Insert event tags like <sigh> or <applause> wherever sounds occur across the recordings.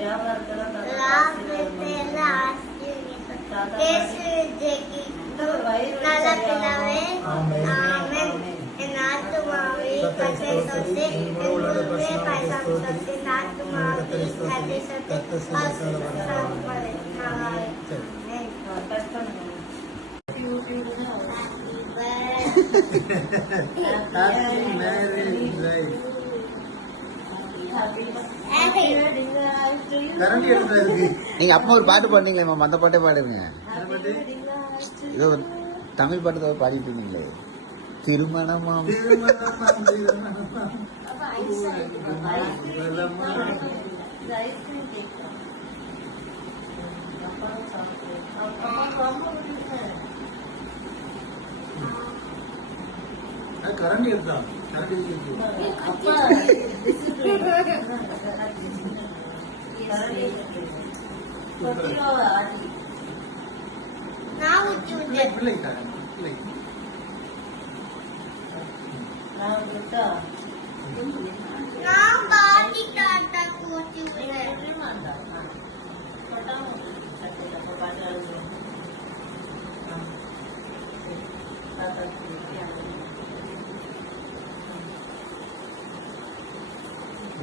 லாபத்தை ஆசீர்வாதம் எல்லாம் ஆசீர்வதித்து தாத்தா பேசு ஜெகி நல்ல பிள்ளவே ஆமென் என் ஆத்துமாவே கத்தை சொத்து என் குருவே பைசம் சொத்து என் ஆத்துமாவே கத்தை சொத்து ஆசீர்வாதம் Happy married life. கரண்டி எடுத்தா இருக்கு நீங்க அப்பா ஒரு பாட்டு பாடுனீங்களே மாமா அந்த பாட்டே பாடுங்க. ஏதோ தமிழ் பாட்டு ஏதோ பாடிட்டு இருந்தீங்களே திருமணமாம் இந்த కరెంట్ వెళ్తాం కరెంట్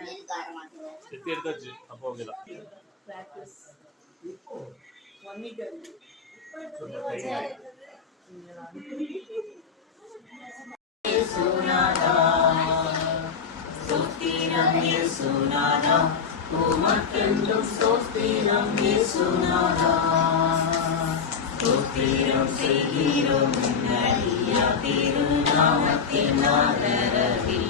பிடிக்கும் கரண்டி எடுத்தா கரண்டி இருக்கு. அப்பா கொத்தியோ ஆடி நான் ஊற்றி பிள்ளை விட்டேன்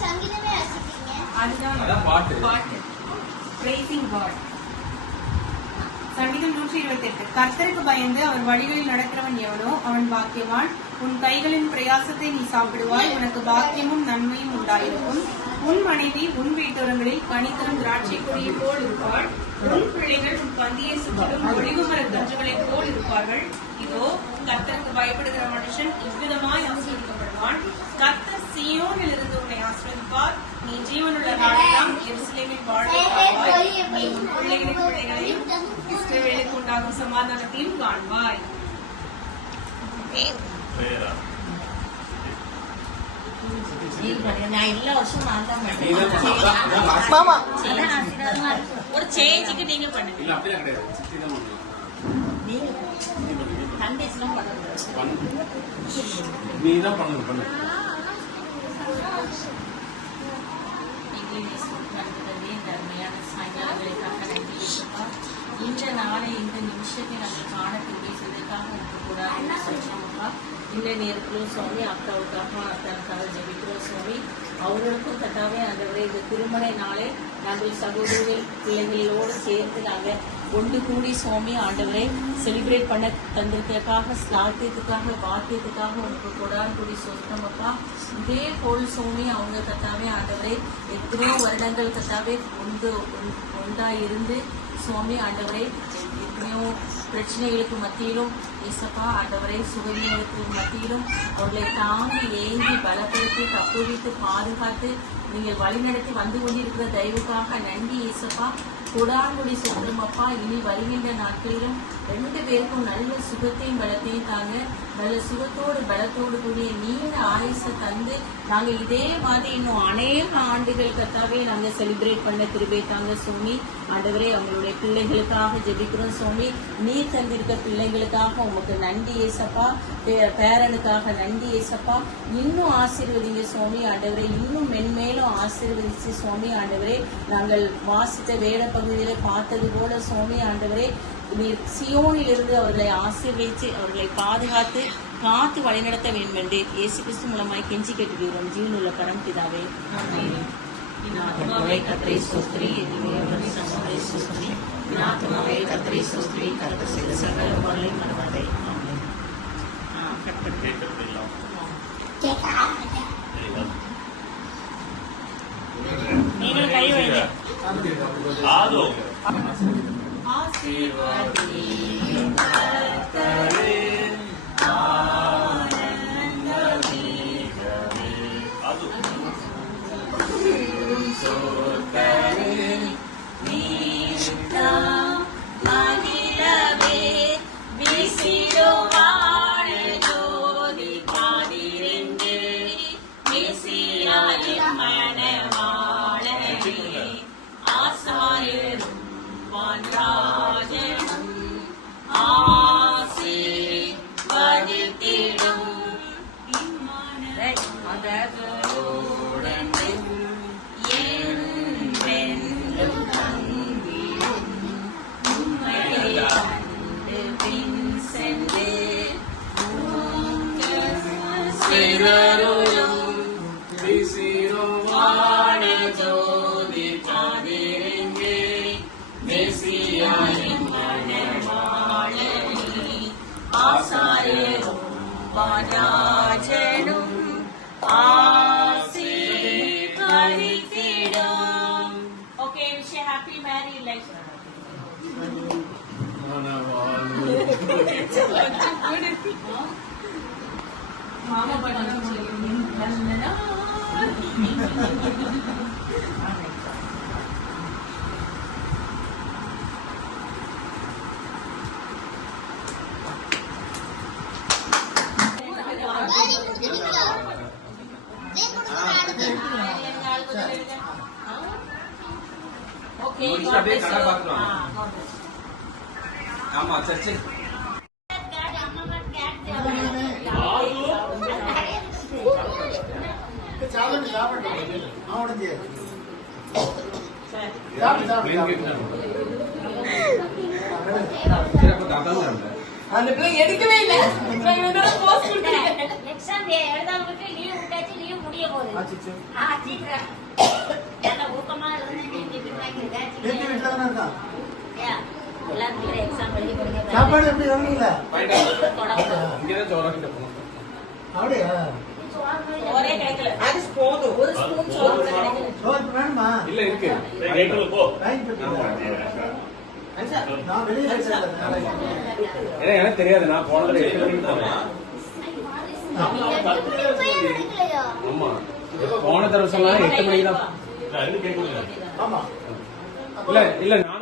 சங்கீதமே ரசிப்பீங்க? அதான் பாட்டு. பாட்டு. பிரைசிங் காட் சங்கீதம் நூற்றி இருபத்தி எட்டு. கர்த்தருக்கு பயந்து அவர் வழிகளில் நடக்கிறவன் எவனோ அவன் பாக்கியவான். உன் கைகளின் பிரயாசத்தை நீ சாப்பிடுவாய் உனக்கு பாக்கியமும் நன்மையும் உண்டாயிருக்கும். உன் மனைவி உன் வீட்டுரங்களில் கனித்தரும் திராட்சை கொடியை போல் இருப்பாள். உன் பிள்ளைகள் உன் பந்தியை சுற்றிலும் ஒளிவு மர கன்றுகளைப் போல் இருப்பார்கள். இதோ கர்த்தருக்கு பயப்படுகிற மனுஷன் இவ்விதமாய் ஆசீர்வதிக்கப்படுவான். கர்த்தர் சியோனில் இருந்து உன்னை ஆசீர்வதிப்பார். நீ ஜீவனுள்ள நாளெல்லாம் எருசலேமில் வாழ்வாய். நீ உன் பிள்ளைகளின் பிள்ளைகளையும் இஸ்ரவேலுக்கு உண்டாகும் சமாதானத்தையும் காண்பாய். Thank you. இருக்கும். ஒரு சேஞ்சுக்கு நீங்க பண்ணுங்க இல்ல கிடையாது சித்தி தான் நீங்க. கண்டிஷனும் நீ தான் இந்த நாளை இந்த நிமிஷத்தை நாங்கள் காணக்கூடிய செய்ததற்காக இருக்கக்கூடாது சொல்றோம்ப்பா நேரத்திலும் சுவாமி அக்காவுக்காக அத்தாவுக்காக ஜெபிக்கிறோம் சுவாமி. அவர்களுக்கும் கட்டாவே ஆண்டவரே இந்த திருமண நாளை நாங்கள் சகோதரிகள் பிள்ளைகளோடு சேர்த்து நாங்கள் ஒன்று கூடி சுவாமி ஆண்டவரை செலிப்ரேட் பண்ண தந்திருக்கிறதுக்காக ஸ்லாத்தியத்துக்காக வாக்கியத்துக்காக உனக்கு கொடான் கூடி சொல்றோம் அப்பா இதே போல் சுவாமி அவங்க கத்தாவே ஆண்டவரே எத்தனையோ வருடங்கள் கத்தாவே ஒன்று ஒன்றா இருந்து சுவாமி ஆண்டவரை எத்தனையோ பிரச்சனைகளுக்கு மத்தியிலும் இசப்பா ஆண்டவரை சுகவீனங்களுக்கு மத்தியிலும் அவர்களை தாங்கி ஏங்கி பலப்படுத்தி தப்புவித்து பாதுகாத்து நீங்கள் வழிநடத்தி வந்து கொண்டிருக்கிற தயவுக்காக நன்றி இசப்பா கொடாங்குடி சொல்லும் அப்பா இனி வருகின்ற நாட்களிலும் ரெண்டு பேருக்கும் நல்ல சுகத்தையும் பலத்தையும் தாங்க. நல்ல சுகத்தோடு பலத்தோடு கூடிய நீண்ட ஆயுசை தந்து நாங்க இதே மாதிரி இன்னும் அநேக ஆண்டுகள் கத்தாவே நாங்க செலிப்ரேட் பண்ண கிருபை தாங்க சுவாமி. ஆண்டவரே அவங்களுடைய பிள்ளைகளுக்காக ஜெபிக்கிறோம் சுவாமி. நீ தந்திருக்க பிள்ளைகளுக்காக உமக்கு நன்றி ஏசப்பா. பே- பேரனுக்காக நன்றி ஏசப்பா. இன்னும் ஆசீர்வதிங்க சுவாமி. ஆண்டவரே இன்னும் மென்மேலும் ஆசீர்வதிச்சு சுவாமி. ஆண்டவரே நாங்கள் வாசித்த வேட பகுதியில பார்த்தது போல சுவாமி. ஆண்டவரே நீர் சியோனில் இருந்து அவர்களை ஆசீர்வதித்து அவர்களை பாதுகாத்து காத்து வழிநடத்த வேண்டும் என்று இயேசு கிறிஸ்து மூலமாய் கெஞ்சி கேட்டுக்கிறோம் ஜீவனுள்ள பரம் பிதாவே ஆத்மாவே கத்திரை சுஸ்திரி சுஸ்திரி ஆத்மாவே கத்திரை சுஸ்திரி கருத்து செய்த சகல பொருளை மறவாதே. Amen. சிதறும் வான ஜோதி காதிரெங்கே மெசியாயின் மணவாளனே ஆசாரியரும் வாராஜனும் ஆசீர்வதித்திடும் okay wish happy marry life மாமா பண்ண <laughs> Oke, मामा बनाना ఓకే ఆమా చర్చి அந்த பிள்ளை எடுக்கவே இல்லை. போஸ்ட் எக்ஸாம் எழுதாமட்டு லீவ் விட்டாச்சு லீவ் முடிய போகுது. ஊக்கமா இருந்து நீங்க பின்னாங்க வீட்டு இல்ல இருக்கு. எனக்கு தெரியாது. நான் கிடைக்கலையா ஆமா. போன தடவை சொன்னா எட்டு மணிக்கு தான் இல்ல இல்ல நான்